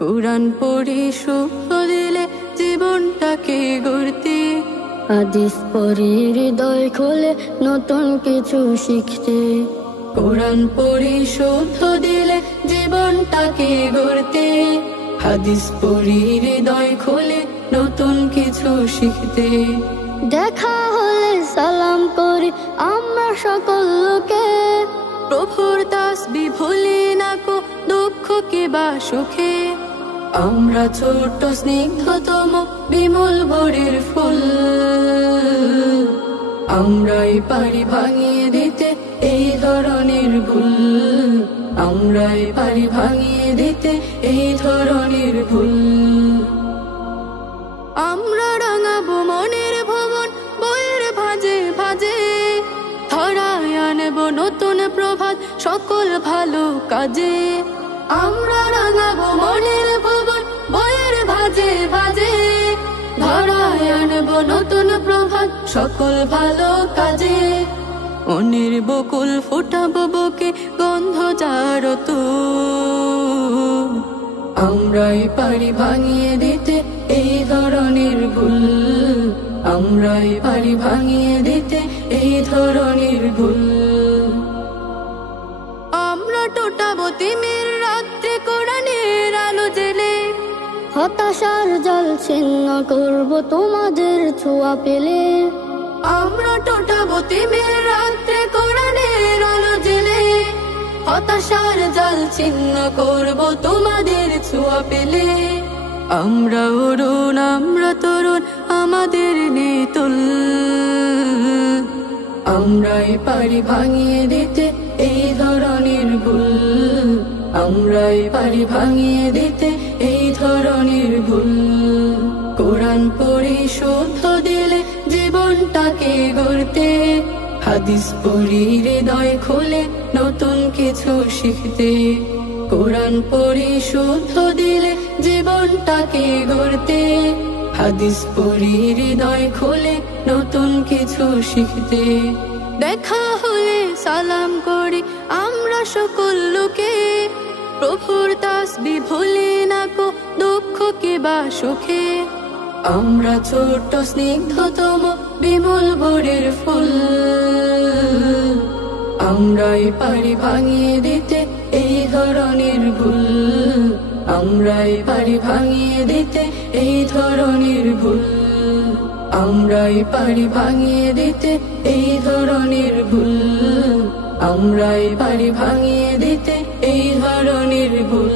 কুরআন পড়ে শুদ্ধ দিলে জীবনটাকে গড়তে, হাদিস পড়ে হৃদয় খোলে নতুন কিছু শিখতে। কুরআন পড়ে শুদ্ধ দিলে জীবনটাকে গড়তে, হাদিস পড়ে হৃদয় খোলে নতুন কিছু শিখতে। দেখা হলে সালাম করি আমরা সকল লোকে, প্রভুর তাসবিহ ভুলি না কো দুঃখকে বা সুখে। আমরা ছোট্ট স্নিগ্ধতম বিমল ভোরের ফুল, আমরাই পারি ভাঙিয়ে দিতে এই ধরনের ভুল, আমরাই পারি ভাঙিয়ে দিতে এই ধরনের ভুল। আমরা রাঙাবো মনের ভবন বইয়ের ভাজে ভাজে, ধরায় আনবো নতুন প্রভাত সকল ভালো কাজে। আমরা রাঙাবো মনের ভবন বইয়ের ভাজে ভাজে, ধরায় আনবো নতুন প্রভাত সকল ভালো কাজে। মনের বকুল ফোটাবো বুকে গন্ধ জারত, আমরাই পারি ভাঙিয়ে দিতে এই ধরনের ভুল, আমরাই পারি ভাঙিয়ে দিতে এই ধরনের ভুল। আমরা টোটাবো তিমির রাত্রে কোরআনের আলো জেলে, হতাশার জল ছিন্ন করব তোমাদের ছোঁয়া পেলে। আমরা টোটাবো তিমির রাত্রে কোরআনের আলো জেলে, হতাশার জল ছিন্ন করব তোমাদের ছোঁয়া পেলে। আমরা অরুণ আমরা তরুণ আমাদের নেই তুল, আমরাই পারি ভাঙিয়ে দিতে এই ধরনের ভুল, আমরাই পারি ভাঙিয়ে দিতে এই ধরনের ভুল। কোরআন পড়ে শুদ্ধ দিলে জীবনটাকে গড়তে, হাদিস পড়ে হৃদয় খুলে নতুন কিছু শিখতে। কোরআন পড়ে শুদ্ধ দিলে জীবনটাকে গড়তে, হাদিস পড়ে হৃদয় খুলে নতুন কিছু শিখতে। দেখা হলে সালাম করি আমরা সকল লোকে, প্রভুর তাসবিহ ভুলি না কো দুঃখকে বা সুখে। আমরা ছোট্ট স্নিগ্ধতম বিমল ভোরের ফুল, আমরাই পারি ভাঙিয়ে দিতে এই ধরনের ভুল, আমরাই পারি ভাঙিয়ে দিতে এই ধরনের ভুল, আমরাই পারি ভাঙিয়ে দিতে এই ধরনের ভুল, আমরাই পারি ভাঙিয়ে দিতে এই ধরনের ভুল।